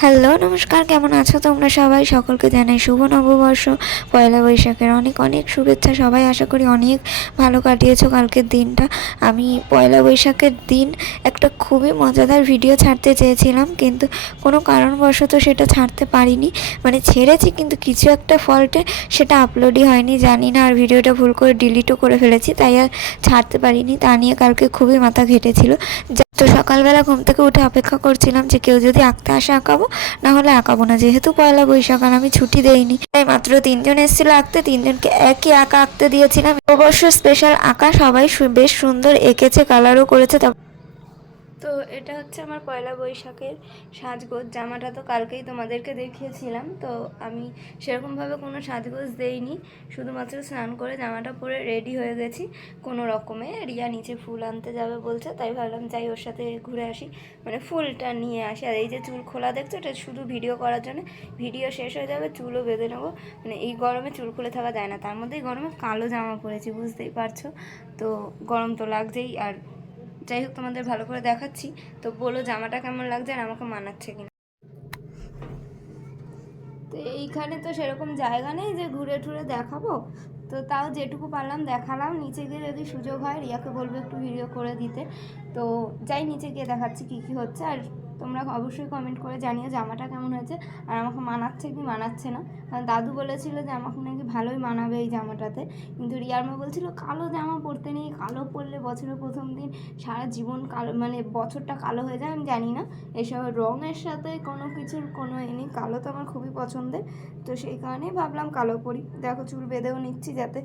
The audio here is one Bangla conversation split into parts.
হ্যালো, নমস্কার, কেমন আছো তোমরা সবাই? সকলকে জানাই শুভ নববর্ষ। পয়লা বৈশাখের অনেক অনেক শুভেচ্ছা। সবাই আশা করি অনেক ভালো কাটিয়েছো কালকের দিনটা। আমি পয়লা বৈশাখের দিন একটা খুবই মজাদার ভিডিও ছাড়তে চেয়েছিলাম, কিন্তু কোনো কারণবশত সেটা ছাড়তে পারিনি। মানে ছেড়েছি, কিন্তু কিছু একটা ফল্টে সেটা আপলোডই হয়নি। জানি না, আর ভিডিওটা ভুল করে ডিলিটও করে ফেলেছি, তাই আর ছাড়তে পারিনি। তা নিয়ে কালকে খুবই মাথা ঘেটেছিল। তো সকালবেলা ঘুম থেকে উঠে অপেক্ষা করছিলাম যে কেউ যদি আঁকতে আসে আঁকাবো, না হলে আঁকাবো না। যেহেতু পয়লা বৈশাখ আর আমি ছুটি দেইনি, তাই মাত্র তিনজন এসেছিল আঁকতে। তিনজনকে একই আঁকা আঁকতে দিয়েছিলাম। অবশ্য স্পেশাল আঁকা সবাই বেশ সুন্দর এঁকেছে কালারও করেছে তা তো এটা হচ্ছে আমার পয়লা বৈশাখের সাজগোজ। জামাটা তো কালকেই তোমাদেরকে দেখিয়েছিলাম, তো আমি সেরকমভাবে কোনো সাজগোজ দেইনি। শুধুমাত্র স্নান করে জামাটা পরে রেডি হয়ে গেছি। কোনো রকমে রিয়া নিচে ফুল আনতে যাবে বলছে, তাই ভাবলাম যাই ওর সাথে ঘুরে আসি। মানে ফুলটা নিয়ে আসি। আর এই যে চুল খোলা দেখছ, এটা শুধু ভিডিও করার জন্য। ভিডিও শেষ হয়ে যাবে, চুলও বেঁধে নেব। মানে এই গরমে চুল খুলে থাকা যায় না। তার মধ্যেই গরমে কালো জামা পরেছি, বুঝতেই পারছ? তো গরম তো লাগছেই। আর যাই হোক, তোমাদের ভালো করে দেখাচ্ছি। তো বলো, জামাটা কেমন লাগছে আর আমাকে মানাচ্ছে কিনা? তো এইখানে তো সেরকম জায়গা নেই যে ঘুরে টুরে দেখাবো। তো তাও যেটুকু পারলাম, দেখালাম। নিচে গিয়ে যদি সুযোগ হয়, রিয়াকে বলব একটু ভিডিও করে দিতে। তো যাই, নিচে গিয়ে দেখাচ্ছি কী কী হচ্ছে। আর তোমরা অবশ্যই কমেন্ট করে জানিও জামাটা কেমন হয়েছে। আর আমাকে মানাচ্ছে কি মানাচ্ছে না? কারণ দাদু বলেছিল যে আমাকে নাকি ভালোই মানাবে এই জামাটাতে। কিন্তু রিয়ার মা বলছিল, কালো জামা পরতে নেই, কালো পরলে বছরের প্রথম দিন সারা জীবন কালো মানে বছরটা কালো হয়ে যায়, আমি জানি না। এসব রঙের সাথে কোনো কিছুর কোনো এ নেই, কালো তো আমার খুবই পছন্দের। তো সেই কারণেই ভাবলাম কালো পরি। দেখো চুল বেঁধেও নিচ্ছি যাতে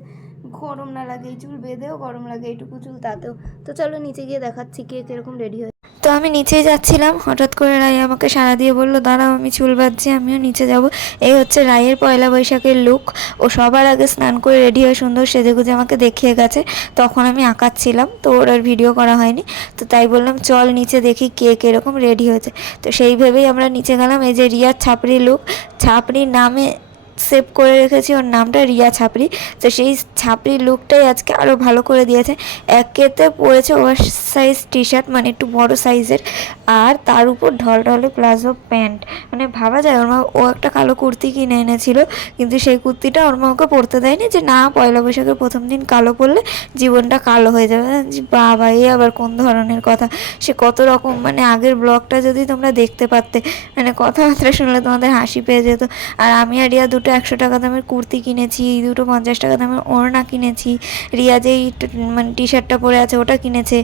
গরম না লাগে, এই চুল বেঁধেও গরম লাগে, এইটুকু চুল তাতেও। তো চলো নিচে গিয়ে দেখাচ্ছি কে কীরকম রেডি হয় তো আমি নিচেই যাচ্ছিলাম। হঠাৎ করে রাই আমাকে সাড়া দিয়ে বলল, দাঁড়াও, আমি চুল বাঁধছি, আমিও নিচে যাব। এই হচ্ছে রায়ের পয়লা বৈশাখের লুক ও সবার আগে স্নান করে রেডি হয়ে সুন্দর সেজেগুজে আমাকে দেখিয়ে গেছে। তখন আমি আঁকাচ্ছিলাম তো ওর আর ভিডিও করা হয়নি। তো তাই বললাম, চল নিচে দেখি কে কীরকম রেডি হয়েছে। তো সেই ভেবেই আমরা নিচে গেলাম। এই যে রিয়ার ছাপড়ি লুক ছাপড়ি নামে সেভ করে রেখেছি। ওর নামটা রিয়া ছাপড়ি। তো সেই ছাপড়ি লুকটাই আজকে আরও ভালো করে দিয়েছে। একেতে পরেছে ওভার সাইজ টি শার্ট মানে একটু বড় সাইজের আর তার উপর ঢল ঢলে প্লাজো প্যান্ট। মানে ভাবা যায়, ওর মা, ও একটা কালো কুর্তি কিনে এনেছিল। কিন্তু সেই কুর্তিটা ওর মা ওকে পরতে দেয়নি যে, না, পয়লা বৈশাখের প্রথম দিন কালো পরলে জীবনটা কালো হয়ে যাবে। বাবা, এ আবার কোন ধরনের কথা? সে কত রকম মানে আগের ব্লগটা যদি তোমরা দেখতে পারতে। মানে কথাবার্তা শুনলে তোমাদের হাসি পেয়ে যেত। আর আমি আর রিয়া দুটো একশো টাকা দামের কুর্তি কিনেছি, এই দুটো পঞ্চাশ টাকা দামের ওড়না কিনেছি, রিয়া যেই মানে টি শার্টটা পরে আছে ওটা কিনেছে।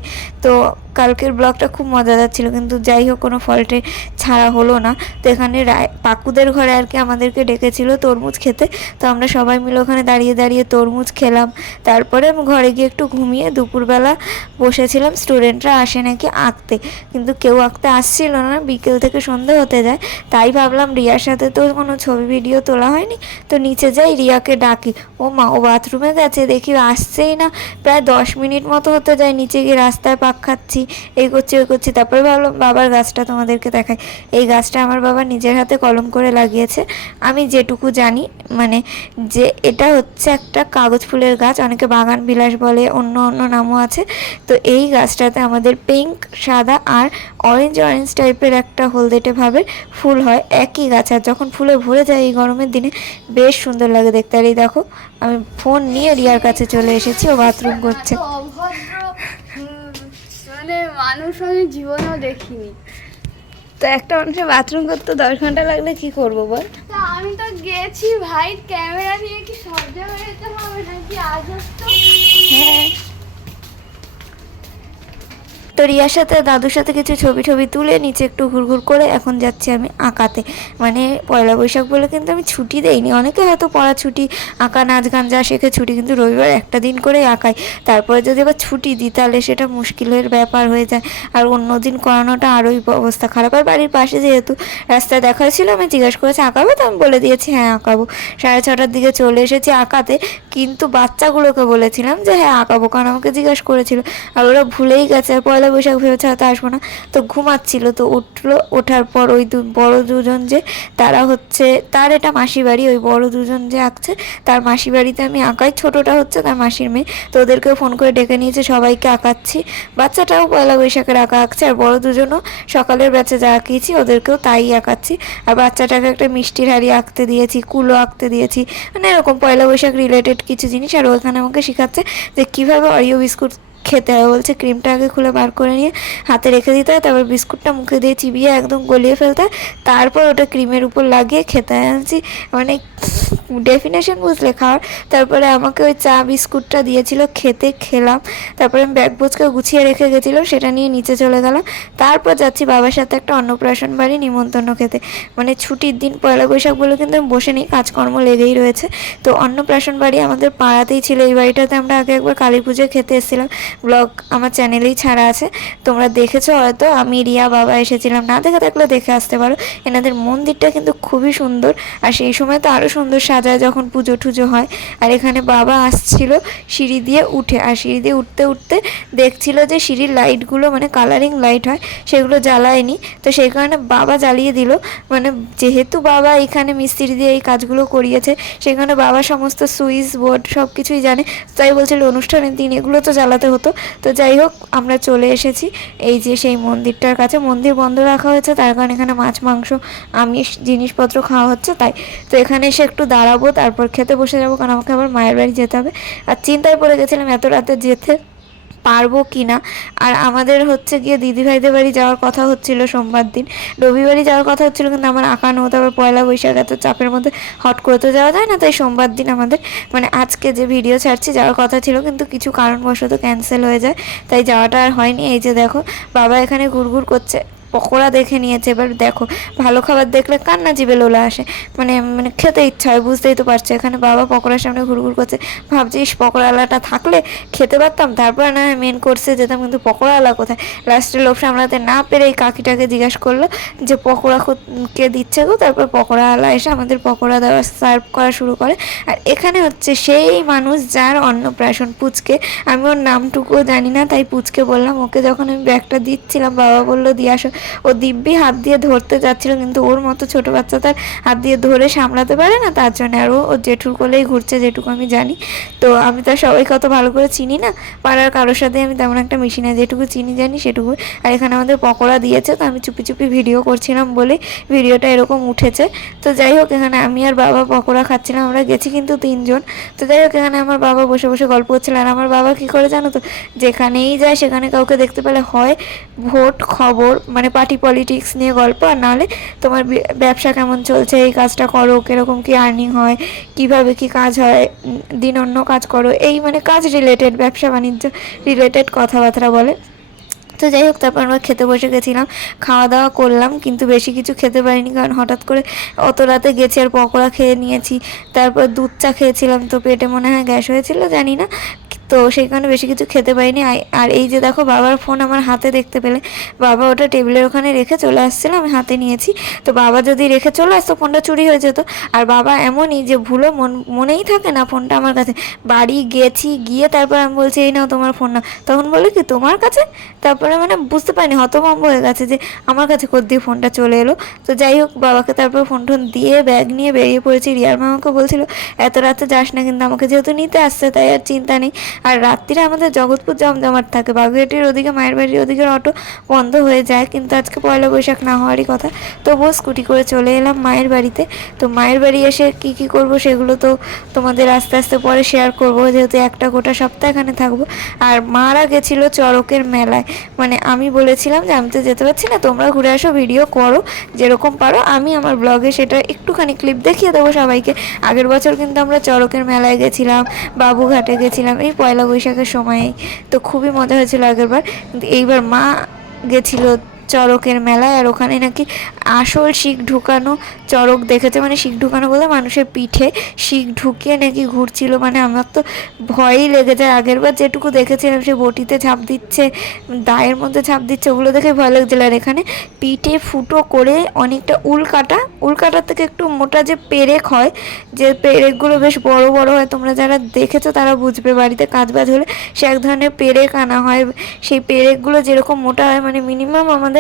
তো কালকের ব্লগটা খুব মজাদার ছিল, কিন্তু যাই হোক কোনো ফল্টে ছাড়া হলো না। তো এখানে রায়, পাকুদের ঘরে আর কি আমাদেরকে ডেকেছিল তরমুজ খেতে। তো আমরা সবাই মিলে ওখানে দাঁড়িয়ে দাঁড়িয়ে তরমুজ খেলাম। তারপরে আমি ঘরে গিয়ে একটু ঘুমিয়ে দুপুরবেলা বসেছিলাম, স্টুডেন্টরা আসে নাকি আঁকতে। কিন্তু কেউ আঁকতে আসছিল না, বিকেল থেকে সন্ধে হতে যায়। তাই ভাবলাম রিয়ার সাথে তো কোনো ছবি, ভিডিও তোলা হয়নি। তো নিচে যাই, রিয়াকে ডাকি। ও মা, ও বাথরুমে গেছে, দেখি আসছেই না। প্রায় দশ মিনিট মতো হতে যায়, নিচে গিয়ে রাস্তায় পাক খাচ্ছি। এই করছি ওই করছি তারপরে ভাবলাম, বাবার গাছটা তোমাদেরকে দেখাই। এই গাছটা আমার বাবা নিজের হাতে কলম করে লাগিয়েছে। আমি যেটুকু জানি মানে যে এটা হচ্ছে একটা কাগজ ফুলের গাছ, অনেকে বাগান বিলাস বলে, অন্য অন্য নামও আছে। তো এই গাছটাতে আমাদের পিঙ্ক, সাদা আর অরেঞ্জ অরেঞ্জ টাইপের একটা হলদেটে ভাবের ফুল হয়, একই গাছ। আর যখন ফুলে ভরে যায় এই গরমের দিনে বেশ সুন্দর লাগে দেখতে। আর এই দেখো আমি ফোন নিয়ে রিয়ার কাছে চলে এসেছি ও বাথরুম করছে। মানে মানুষ আমি জীবনেও দেখিনি। তো একটা মানুষের বাথরুম করতে দশ ঘণ্টা লাগলে কি করব বল? আমি তো গেছি ভাই ক্যামেরা নিয়ে কি সব জায়গায় যেতে হবে নাকি? আজ হ্যাঁ। তো রিয়ার সাথে, দাদুর সাথে কিছু ছবি ছবি তুলে নিচে একটু ঘুরঘুর করে এখন যাচ্ছি আমি আঁকাতে। মানে পয়লা বৈশাখ বলে কিন্তু আমি ছুটি দেইনি। অনেকে হয়তো পড়া ছুটি, আঁকা, নাচ, গান যা শেখে ছুটি, কিন্তু রবিবার একটা দিন করেই আঁকাই। তারপরে যদি আবার ছুটি দিই, তাহলে সেটা মুশকিলের ব্যাপার হয়ে যায়। আর অন্য দিন করানোটা আরোই অবস্থা খারাপ। আর বাড়ির পাশে যেহেতু রাস্তায় দেখা হয়েছিল, আমি জিজ্ঞাসা করেছি, আঁকাবো? তো আমি বলে দিয়েছি হ্যাঁ আঁকাবো। সাড়ে ছটার দিকে চলে এসেছি আঁকাতে। কিন্তু বাচ্চাগুলোকে বলেছিলাম যে হ্যাঁ আঁকাবো। কারণ আমাকে জিজ্ঞাসা করেছিল। আর ওরা ভুলেই গেছে। আর পয়লা বৈশাখ ভেবেছে হয়তো আসব না। তো ঘুমাচ্ছিল। তো উঠল, ওঠার পর ওই দু বড় দুজন যে, তারা হচ্ছে, তার এটা মাসি বাড়ি ওই বড় দুজন যে আঁকছে, তার মাসি বাড়িতে আমি আঁকাই। ছোটোটা হচ্ছে তার মাসির মেয়ে। তো ওদেরকে ফোন করে ডেকে নিয়েছে, সবাইকে আঁকাচ্ছি। বাচ্চাটাও পয়লা বৈশাখের আঁকা আঁকছে। আর বড় দুজনও সকালের ব্যাচে যা আঁকিয়েছি, ওদেরকেও তাই আঁকাচ্ছি। আর বাচ্চাটাকে একটা মিষ্টির হাড়ি আঁকতে দিয়েছি, কুলো আঁকতে দিয়েছি। মানে এরকম পয়লা বৈশাখ রিলেটেড কিছু জিনিস আর ওখানে আমাকে শেখাচ্ছে যে কীভাবে অরিও বিস্কুট খেতে হয় বলছে ক্রিমটা আগে খুলে বার করে নিয়ে হাতে রেখে দিতে হয়, তারপর বিস্কুটটা মুখে দিয়ে চিবিয়ে একদম গলিয়ে ফেলতে হয়। তারপর ওটা ক্রিমের উপর লাগিয়ে খেতে হয় মানে ডেফিনেশন বুঝলে খাওয়ার। তারপরে আমাকে ওই চা বিস্কুটটা দিয়েছিল, খেতে খেলাম। তারপরে আমি ব্যাগ বোঝকে গুছিয়ে রেখে গেছিলাম সেটা নিয়ে নিচে চলে গেলাম। তারপর যাচ্ছি বাবার সাথে একটা অন্নপ্রাশন বাড়ি, নিমন্ত্রণ খেতে। মানে ছুটির দিন, পয়লা বৈশাখ বলে কিন্তু আমি বসে নেই, কাজকর্ম লেগেই রয়েছে। তো অন্নপ্রাশন বাড়ি আমাদের পাড়াতেই ছিল, এই বাড়িটাতে আমরা আগে একবার কালী পুজোয় খেতে এসেছিলাম। ব্লগ আমার চ্যানেলেই ছাড়া আছে। তোমরা দেখেছ হয়তো, আমি রিয়া বাবা এসেছিলাম। না দেখে থাকলে দেখে আসতে পারো। এনাদের মন্দিরটা কিন্তু খুবই সুন্দর। আর সেই সময় তো আরও সুন্দর সাজায় যখন পুজো টুজো হয়। আর এখানে বাবা আসছিল সিঁড়ি দিয়ে উঠে। আর সিঁড়ি দিয়ে উঠতে উঠতে দেখছিল যে সিঁড়ির লাইটগুলো মানে কালারিং লাইট হয়, সেগুলো জ্বালায়নি। তো সেই কারণে বাবা জ্বালিয়ে দিল। মানে যেহেতু বাবা এখানে মিস্ত্রি দিয়ে এই কাজগুলো করিয়েছে সেখানে বাবা সমস্ত সুইচ বোর্ড সব কিছুই জানে। তাই বলছিল, অনুষ্ঠানের দিন এগুলো তো জ্বালাতে হতো। তো যাই হোক, আমরা চলে এসেছি। এই যে সেই মন্দিরটার কাছে। মন্দির বন্ধ রাখা হয়েছে, তার কারণে এখানে মাছ, মাংস, আমিষ, জিনিসপত্র খাওয়া হচ্ছে তাই। তো এখানে এসে একটু দাঁড়াবো, তারপর খেতে বসে যাব, কারণ আমাকে আবার মায়ের বাড়ি যেতে হবে। আর চিন্তায় পড়ে গেছিলাম, এত রাতে যেতে পারব কি না আর আমাদের হচ্ছে গিয়ে দিদিভাইদের বাড়ি যাওয়ার কথা হচ্ছিল সোমবার দিন। রবিবারই যাওয়ার কথা হচ্ছিল, কিন্তু আমার আঁকানো, তারপর পয়লা বৈশাখ এত চাপের মধ্যে হট করে তো যাওয়া যায় না, তাই সোমবার দিন আমাদের মানে আজকে যে ভিডিও ছাড়ছি যাওয়ার কথা ছিল, কিন্তু কিছু কারণবশত ক্যান্সেল হয়ে যায়, তাই যাওয়াটা আর হয়নি। এই যে দেখো, বাবা এখানে ঘুরঘুর করছে। পকোড়া দেখে নিয়েছে, এবার দেখো, ভালো খাবার দেখলে কান্না জিবে লোলা আসে। মানে মানে খেতে ইচ্ছা হয়, বুঝতেই তো পারছ। এখানে বাবা পকোড়ার সামনে ঘুরঘুর করছে। ভাবছিস পকোড়াওয়ালাটা থাকলে খেতে পারতাম? তারপর না মেন কোর্সে যেতাম, কিন্তু পকোড়াওয়ালা কোথায়? লাস্টে লোভ সামলাতে না পেরে এই কাকিটাকে জিজ্ঞাসা করল যে, পকোড়া কো- দিচ্ছে গো? তারপর পকোড়াওয়ালা এসে আমাদের পকোড়া দেওয়া সার্ভ করা শুরু করে। আর এখানে হচ্ছে সেই মানুষ যার অন্নপ্রাশন, পুচকে। আমি ওর নামটুকুও জানি না, তাই পুচকে বললাম, ওকে যখন আমি ব্যাগটা দিচ্ছিলাম, বাবা বলল, দিয়ে আসো। ও দিব্যি হাত দিয়ে ধরতে যাচ্ছিল, কিন্তু ওর মতো ছোট বাচ্চা তার হাত দিয়ে ধরে সামলাতে পারে না। তার জন্য আর ও জেঠুর কোলেই ঘুরছে, যেটুকু আমি জানি। তো আমি তার সবাইকে অত ভালো করে চিনি না। পাড়ার কারোর সাথে আমি তেমন একটা মিশি না, যেটুকু চিনি জানি সেটুকু। আর এখানে আমাদের পকোড়া দিয়েছে, তো আমি চুপি চুপি ভিডিও করছিলাম বলে ভিডিওটা এরকম উঠেছে। তো যাই হোক, এখানে আমি আর বাবা পকোড়া খাচ্ছিলাম, আমরা গেছি কিন্তু তিনজন। তো যাই হোক, এখানে আমার বাবা বসে বসে গল্প করছিল। আর আমার বাবা কী করে জানো তো? যেখানেই যায় সেখানে কাউকে দেখতে পেলে হয়। ভোট খবর মানে পার্টি পলিটিক্স নিয়ে গল্প, আর নাহলে তোমার ব্যবসা কেমন চলছে, এই কাজটা করো, কীরকম কী আর্নিং হয়, কীভাবে কি কাজ হয় দিন অন্য কাজ করো, এই মানে কাজ রিলেটেড ব্যবসা বাণিজ্য রিলেটেড কথাবার্তা বলে। তো যাই হোক, তারপর আমরা খেতে বসে গেছিলাম, খাওয়া দাওয়া করলাম, কিন্তু বেশি কিছু খেতে পারিনি, কারণ হঠাৎ করে অত রাতে গেছি আর পকোড়া খেয়ে নিয়েছি, তারপর দুধ চা খেয়েছিলাম, তো পেটে মনে হয় গ্যাস হয়েছিল, জানি না তো সেই কারণে বেশি কিছু খেতে আই- আর এই যে দেখো বাবার ফোন আমার হাতে দেখতে পেলে। বাবা ওটা টেবিলের ওখানে রেখে চলে আসছিল, আমি হাতে নিয়েছি। তো বাবা যদি রেখে চলে আসতো ফোনটা চুরি হয়ে যেত। আর বাবা এমনই যে ভুলো মন, মনেই থাকে না ফোনটা আমার কাছে। বাড়ি গেছি, গিয়ে তারপর আমি বলছি, এই নাও তোমার ফোন না তখন বলে কি, তোমার কাছে? তারপরে মানে বুঝতে পারিনি, হতভম্ব হয়ে গেছে যে আমার কাছে দিয়ে ফোনটা চলে এলো। তো যাই হোক, বাবাকে তারপর ফোন টোন দিয়ে ব্যাগ নিয়ে বেরিয়ে পড়েছি। রিয়ার মা আমাকে বলছিল, এত রাতে যাস না, কিন্তু আমাকে যেহেতু নিতে আসছে, তাই আর চিন্তা নেই। আর রাত্রিরে আমাদের জগৎপুর জমজমাট থাকে। বাগুইহাটির ওদিকে, মায়ের বাড়ির ওদিকের অটো বন্ধ হয়ে যায়, কিন্তু আজকে পয়লা বৈশাখ না হওয়ারই কথা। তবুও স্কুটি করে চলে এলাম মায়ের বাড়িতে। তো মায়ের বাড়ি এসে কি কি করব সেগুলো তো তোমাদের আস্তে আস্তে পরে শেয়ার করব। যেহেতু একটা গোটা সপ্তাহ এখানে থাকব। আর মারা গেছিল চড়কের মেলায়। মানে আমি বলেছিলাম যে, আমি তো যেতে পারছি না, তোমরা ঘুরে আসো ভিডিও করো, যেরকম পারো। আমি আমার ব্লগে সেটা একটুখানি ক্লিপ দেখিয়ে দেবো সবাইকে। আগের বছর কিন্তু আমরা চড়কের মেলায় গেছিলাম, বাবুঘাটে গেছিলাম, এই পয়লা বৈশাখের সময়ে তো খুবই মজা হয়েছিল আগেরবার। কিন্তু এইবার মা গেছিল চড়কের মেলায়, আর ওখানে নাকি আসল শিখ ঢুকানো চড়ক দেখেছে মানে শিখ ঢুকানো বলে মানুষের পিঠে শিখ ঢুকিয়ে নাকি ঘুরছিল মানে আমার তো ভয়ই লেগে যায়। আগের বার যেটুকু দেখেছিলাম, সে বটিতে ঝাঁপ দিচ্ছে, দায়ের মধ্যে ঝাঁপ দিচ্ছে, ওগুলো দেখে ভয় লাগছিল। আর এখানে পিঠে ফুটো করে অনেকটা উল কাটা, উল কাটার থেকে একটু মোটা যে পেরেক হয়, যে পেরেকগুলো বেশ বড় বড় হয়, তোমরা যারা দেখেছ তারা বুঝবে, বাড়িতে কাজ বাজ হলে সে এক ধরনের পেরেক আনা হয়। সেই পেরেকগুলো যেরকম মোটা হয় মানে মিনিমাম আমাদের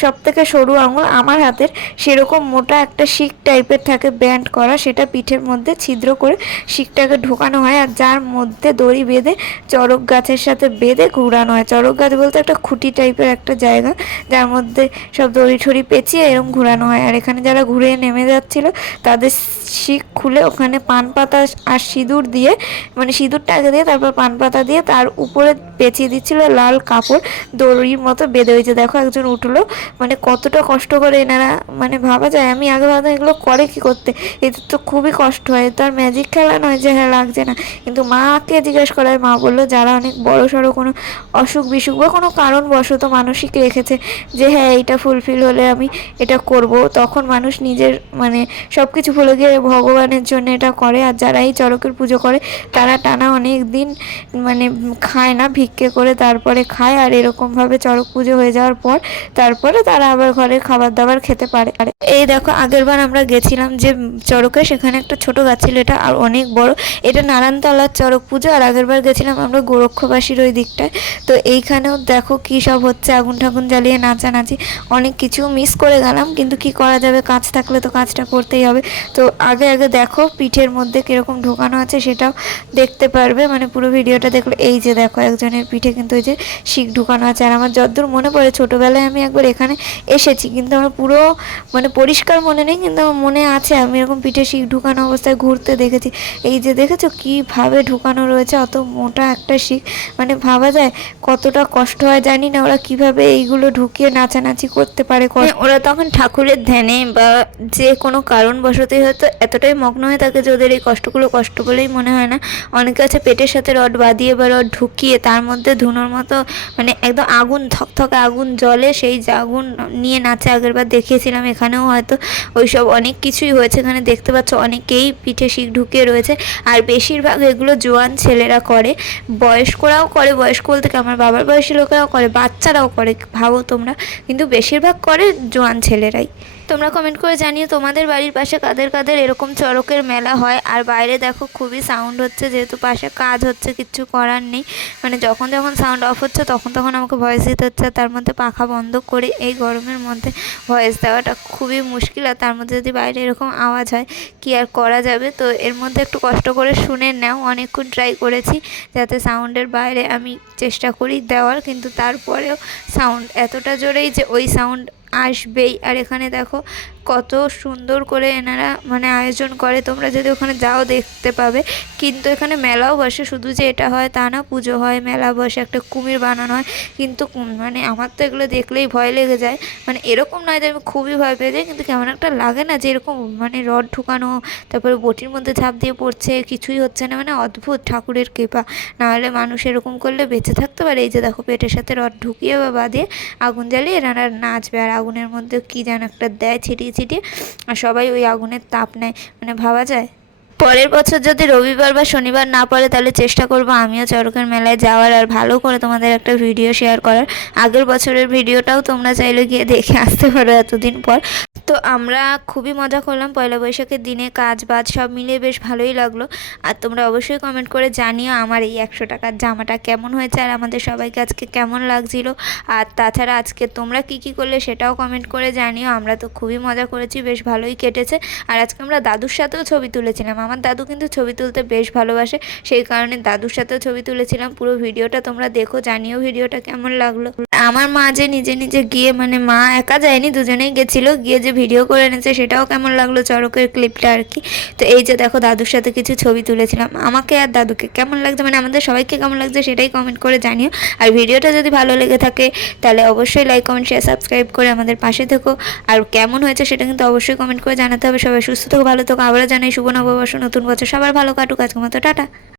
সব থেকে সরু আঙুল, আমার হাতের সেরকম মোটা একটা শিক টাইপের থাকে ব্যান্ড করা, সেটা পিঠের মধ্যে ছিদ্র করে শিকটাকে ঢোকানো হয় আর যার মধ্যে দড়ি বেঁধে, চড়ক গাছের সাথে বেঁধে ঘুরানো হয়। চড়ক গাছ বলতে একটা খুঁটি টাইপের একটা জায়গা, যার মধ্যে সব দড়ি ঠড়ি পেঁচিয়ে এরকম ঘুরানো হয়। আর এখানে যারা ঘুরে নেমে যাচ্ছিল, তাদের শিক খুলে ওখানে পান পাতা আর সিঁদুর দিয়ে মানে সিঁদুরটা আগে দিয়ে, তারপর পান পাতা দিয়ে তার উপরে পেঁচিয়ে দিচ্ছিল লাল কাপড়, দড়ির মতো বেঁধে হয়েছে। দেখো, একজন উঠল মানে কতটা কষ্ট করে এনারা মানে ভাবা যায়, আমি আগে ভাবতাম এগুলো করে কি করতে? এদের তো খুবই কষ্ট হয় তো আর ম্যাজিক খেলা নয় যে হ্যাঁ লাগছে না। কিন্তু মাকে জিজ্ঞেস করায়, মা বলল, যারা অনেক বড় সড়ো কোনো অসুখ বিসুখ বা কোনো কারণবশত মানসিক রেখেছে যে হ্যাঁ এইটা ফুলফিল হলে আমি এটা করব, তখন মানুষ নিজের মানে সব কিছু ভুলে গিয়ে ভগবানের জন্য এটা করে। আর যারা এই চড়কের পুজো করে, তারা টানা অনেক দিন মানে খায় না, ভিক্ষে করে তারপরে খায়। আর এরকমভাবে চড়ক পুজো হয়ে যাওয়ার পর তারপরে তারা আবার ঘরে খাবার দাবার খেতে পারে। এই দেখো, আগেরবার আমরা গেছিলাম যে চড়কে, সেখানে একটা ছোট গাছ ছিল, এটা আর অনেক বড়। এটা নারায়ণতলার চড়ক পুজো, আর আগেরবার গেছিলাম আমরা গোরক্ষবাসীর ওই দিকটায়। তো এইখানেও দেখো কী সব হচ্ছে আগুন ঠাগুন জ্বালিয়ে নাচানাচি। অনেক কিছু মিস করে গেলাম, কিন্তু কি করা যাবে? কাজ থাকলে তো কাজটা করতেই হবে। তো আগে আগে দেখো পিঠের মধ্যে কীরকম ঢোকানো আছে, সেটাও দেখতে পারবে। মানে পুরো ভিডিওটা দেখলে, এই যে দেখো একজনের পিঠে কিন্তু ওই যে শিখ ঢুকানো আছে। আর আমার যতদূর মনে পড়ে ছোটোবেলায় আমি একবার এখানে এসেছি। কিন্তু আমার পুরো মানে পরিষ্কার মনে নেই, কিন্তু আমার মনে আছে আমি এরকম পিঠে শিখ ঢুকানো অবস্থায় ঘুরতে দেখেছি। এই যে দেখেছ কীভাবে ঢুকানো রয়েছে, অত মোটা একটা শিখ মানে ভাবা যায় কতটা কষ্ট হয়, জানি না ওরা কীভাবে এইগুলো ঢুকিয়ে নাচানাচি করতে পারে কষ্ট- ওরা তখন ঠাকুরের ধ্যানে বা যে কোনো কারণবশতই হয়তো এতটাই মগ্ন হয়ে থাকে যে ওদের এই কষ্টগুলো কষ্ট বলেই মনে হয় না। অনেকে আছে পেটের সাথে রড বাঁধিয়ে বা রড ঢুকিয়ে তার মধ্যে ধুনোর মতো মানে একদম আগুন, থকথকে আগুন জ্বলে সেই জাগুন নিয়ে নাচে আগেরবার দেখিয়েছিলাম। এখানেও হয়তো ওইসব অনেক কিছুই হয়েছে। এখানে দেখতে পাচ্ছ অনেকেই পিঠে শিখ ঢুকে রয়েছে। আর বেশিরভাগ এগুলো জোয়ান ছেলেরা করে। বয়স্করাও করে, বয়স্ক বলতে আমার বাবার বয়সী লোকেরাও করে, বাচ্চারাও করে, ভাবো তোমরা। কিন্তু বেশিরভাগ করে জোয়ান ছেলেরাই। তোমরা কমেন্ট করে জানিও তোমাদের বাড়ির পাশে কাদের কাদের এরকম চড়কের মেলা হয়। আর বাইরে দেখো খুবই সাউন্ড হচ্ছে, যেহেতু পাশে কাজ হচ্ছে কিচ্ছু করার নেই। মানে যখন যখন সাউন্ড অফ হচ্ছে, তখন তখন আমাকে ভয়েস দিতে হচ্ছে। তার মধ্যে পাখা বন্ধ করে এই গরমের মধ্যে ভয়েস দেওয়াটা খুবই মুশকিল। আর তার মধ্যে যদি বাইরে এরকম আওয়াজ হয়, কি আর করা যাবে? তো এর মধ্যে একটু কষ্ট করে শুনে নাও। অনেকক্ষণ ট্রাই করেছি যাতে সাউন্ডের বাইরে আমি চেষ্টা করি দেওয়ার। কিন্তু তারপরেও সাউন্ড এতটা জোরেই যে ওই সাউন্ড আসবেই। আর এখানে দেখো কত সুন্দর করে এনারা মানে আয়োজন করে। তোমরা যদি ওখানে যাও দেখতে পাবে। কিন্তু এখানে মেলাও বসে। শুধু যে এটা হয় তা না, পুজো হয়, মেলা বসে, একটা কুমির বানানো হয়। কিন্তু মানে আমার তো এগুলো দেখলেই ভয় লেগে যায়। মানে এরকম নয় যে আমি খুবই ভয় পেয়ে যাই, কিন্তু কেমন একটা লাগে না যে এরকম মানে রড ঢুকানো, তারপরে বটির মধ্যে ঝাঁপ দিয়ে পড়ছে, কিছুই হচ্ছে না। মানে অদ্ভুত ঠাকুরের কৃপা। নাহলে মানুষ এরকম করলে বেঁচে থাকতে পারে। এই যে দেখো, পেটের সাথে রড ঢুকিয়ে বা বাঁধিয়ে আগুন জ্বালিয়ে এনারা নাচবে। আর আগুনের মধ্যে কী যেন একটা দেয়, ছিটিয়ে ছিটিয়ে, আর সবাই ওই আগুনের তাপ নেয়। মানে ভাবা যায়? পরের বছর যদি রবিবার বা শনিবার না পড়ে, তাহলে চেষ্টা করব আমিও চরকের মেলায় যাওয়ার, আর ভালো করে তোমাদের একটা ভিডিও শেয়ার করার। আগের বছরের ভিডিওটাও তোমরা চাইলে গিয়ে দেখে আসতে পারো এতদিন পর। তো আমরা খুবই মজা করলাম পয়লা বৈশাখের দিনে, কাজ বাজ সব মিলিয়ে বেশ ভালোই লাগল। আর তোমরা অবশ্যই কমেন্ট করে জানিও আমার এই একশো টাকার জামাটা কেমন হয়েছে আর আমাদের সবাইকে আজকে কেমন লাগছিল। আর তাছাড়া আজকে তোমরা কি কি করলে সেটাও কমেন্ট করে জানিও। আমরা তো খুবই মজা করেছি, বেশ ভালোই কেটেছে। আর আজকে আমরা দাদুর সাথেও ছবি তুলেছিলাম। আমার দাদু কিন্তু ছবি তুলতে বেশ ভালোবাসে, সেই কারণে দাদুর সাথেও ছবি তুলেছিলাম। পুরো ভিডিওটা তোমরা দেখো, জানিও ভিডিওটা কেমন লাগল। আমার মা যে নিজে নিজে গিয়ে মানে মা একা যায়নি, দুজনেই গেছিল। গিয়ে যে ভিডিও করে এনেছে, সেটাও কেমন লাগল? চড়কের ক্লিপটা আর কি। তো এই যে দেখো, দাদুর সাথে কিছু ছবি তুলেছিলাম। আমাকে আর দাদুকে কেমন লাগছে? মানে আমাদের সবাইকে কেমন লাগছে সেটাই কমেন্ট করে জানিও। আর ভিডিওটা যদি ভালো লেগে থাকে, তাহলে অবশ্যই লাইক কমেন্ট শেয়ার সাবস্ক্রাইব করে আমাদের পাশে থেকো। আর কেমন হয়েছে সেটা কিন্তু অবশ্যই কমেন্ট করে জানাতে হবে। সবাই সুস্থ থেকো, ভালো থেকো। আবারও জানাই, শুভ নববর্ষ, নতুন বছর। সবার ভালো কাটুক আজকের মতো। টাটা।